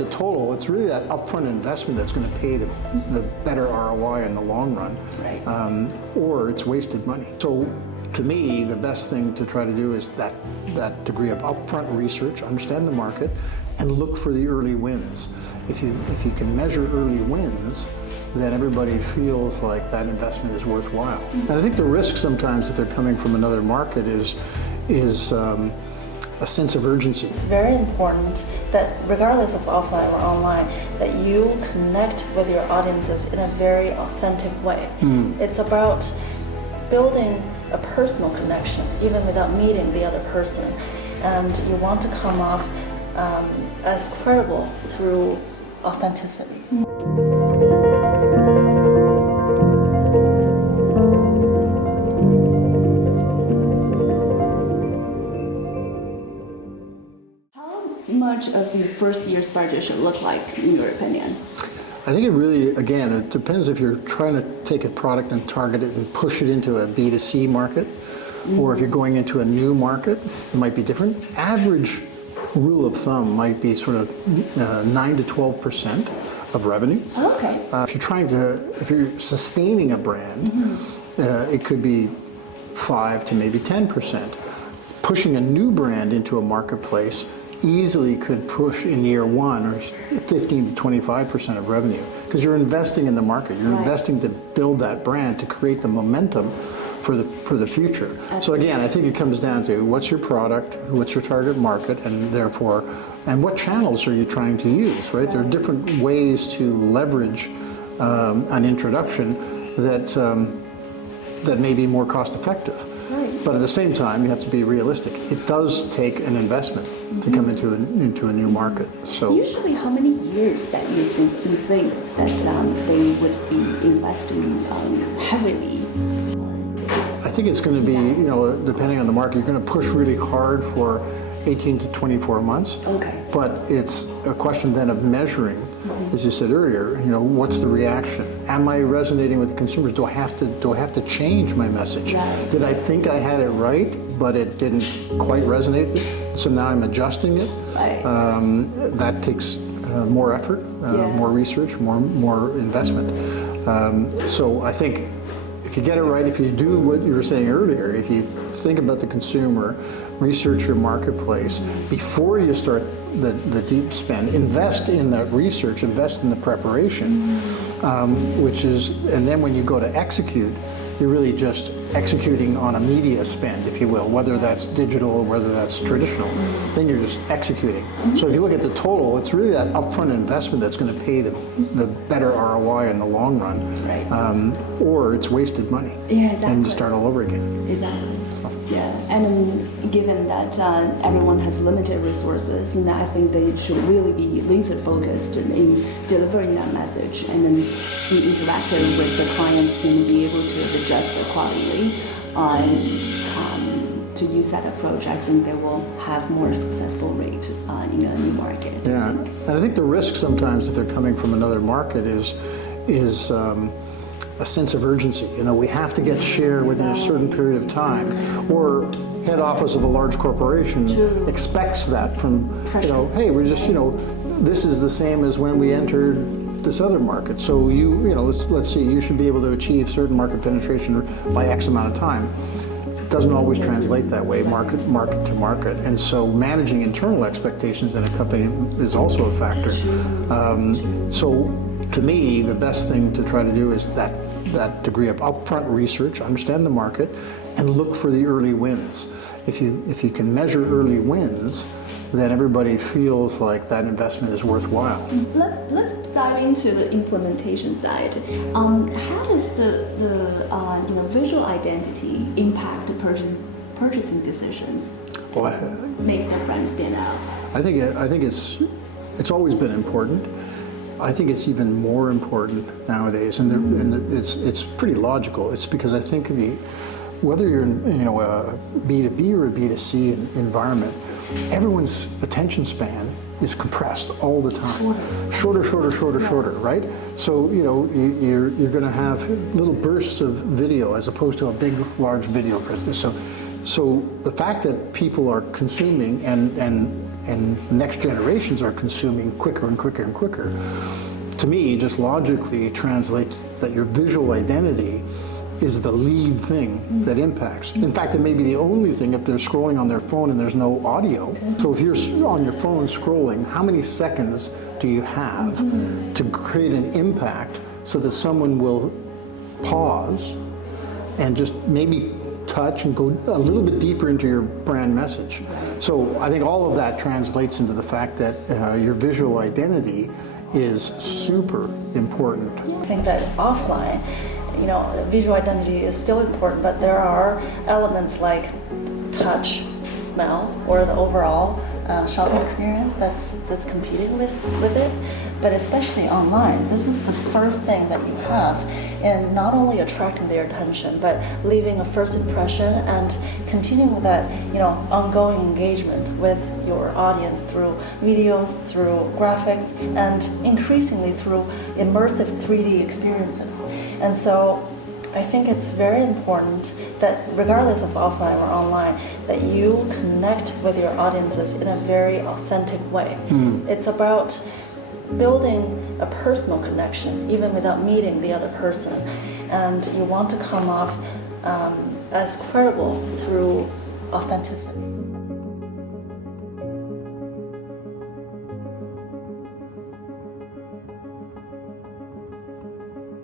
the total, it's really that upfront investment that's going to pay the better ROI in the long run, Right. Or it's wasted money. So to me, the best thing to try to do is that degree of upfront research, understand the market, and look for the early wins. If you can measure early wins, then everybody feels like that investment is worthwhile. And I think the risk sometimes if they're coming from another market is a sense of urgency. It's very important that regardless of offline or online, that you connect with your audiences in a very authentic way. It's about building a personal connection even without meeting the other person, and you want to come off as credible through authenticity. Much of the first year's budget should look like, in your opinion? I think it really, again, it depends if you're trying to take a product and target it and push it into a B2C market, or if you're going into a new market, it might be different. Average rule of thumb might be sort of 9 to 12% of revenue. Okay. If you're sustaining a brand, it could be 5 to maybe 10%. Pushing a new brand into a marketplace easily could push in year one or 15 to 25% of revenue, because you're investing in the market. You're investing to build that brand, to create the momentum for the future. So again, I think it comes down to what's your product, what's your target market, and therefore, and what channels are you trying to use, right? There are different ways to leverage an introduction that may be more cost effective. But at the same time, you have to be realistic. It does take an investment to come into a new market. So usually, how many years that you think that they would be investing heavily? I think it's going to be, depending on the market, you're going to push really hard for 18 to 24 months. Okay. But it's a question then of measuring, as you said earlier, what's the reaction? Am I resonating with the consumers? Do I have to change my message? Right. Did I think I had it right, but it didn't quite resonate? So now I'm adjusting it. Right. That takes more effort, more research, more investment. So I think if you get it right, if you do what you were saying earlier, if you think about the consumer, research your marketplace, before you start the deep spend, invest in that research, invest in the preparation, and then when you go to execute, you're really just executing on a media spend, if you will, whether that's digital or whether that's traditional, then you're just executing. So if you look at the total, it's really that upfront investment that's going to pay the better ROI in the long run, or it's wasted money. Yeah, exactly. And you start all over again. Exactly. Yeah, and given that everyone has limited resources, and I think they should really be laser focused in delivering that message, and then be interactive with the clients and be able to adjust accordingly. To use that approach, I think they will have more successful rate in a new market. Yeah, and I think the risk sometimes if they're coming from another market is a sense of urgency. We have to get share within a certain period of time, or head office of a large corporation expects that from, hey, we're just, this is the same as when we entered this other market. So let's see, you should be able to achieve certain market penetration by X amount of time. It doesn't always translate that way, market to market. And so managing internal expectations in a company is also a factor. So to me, the best thing to try to do is that degree of upfront research, understand the market, and look for the early wins. If you can measure early wins, then everybody feels like that investment is worthwhile. Let's dive into the implementation side. How does the visual identity impact the purchasing decisions? Make their brand stand out? I think it's always been important. I think it's even more important nowadays, and it's pretty logical. It's because I think whether you're in a B2B or a B2C environment, everyone's attention span is compressed all the time. Shorter, right? So you're going to have little bursts of video as opposed to a big, large video presence. So the fact that people are consuming and and next generations are consuming quicker and quicker and quicker, to me, just logically translates that your visual identity is the lead thing that impacts. In fact, it may be the only thing if they're scrolling on their phone and there's no audio. So if you're on your phone scrolling, how many seconds do you have to create an impact so that someone will pause and just maybe touch and go a little bit deeper into your brand message? So I think all of that translates into the fact that your visual identity is super important. I think that offline, visual identity is still important, but there are elements like touch, smell, or the overall shopping experience that's competing with it. But especially online, this is the first thing that you have in not only attracting their attention, but leaving a first impression and continuing that ongoing engagement with your audience through videos, through graphics, and increasingly through immersive 3D experiences. And so I think it's very important that regardless of offline or online, that you connect with your audiences in a very authentic way. It's about building a personal connection even without meeting the other person, and you want to come off as credible through authenticity.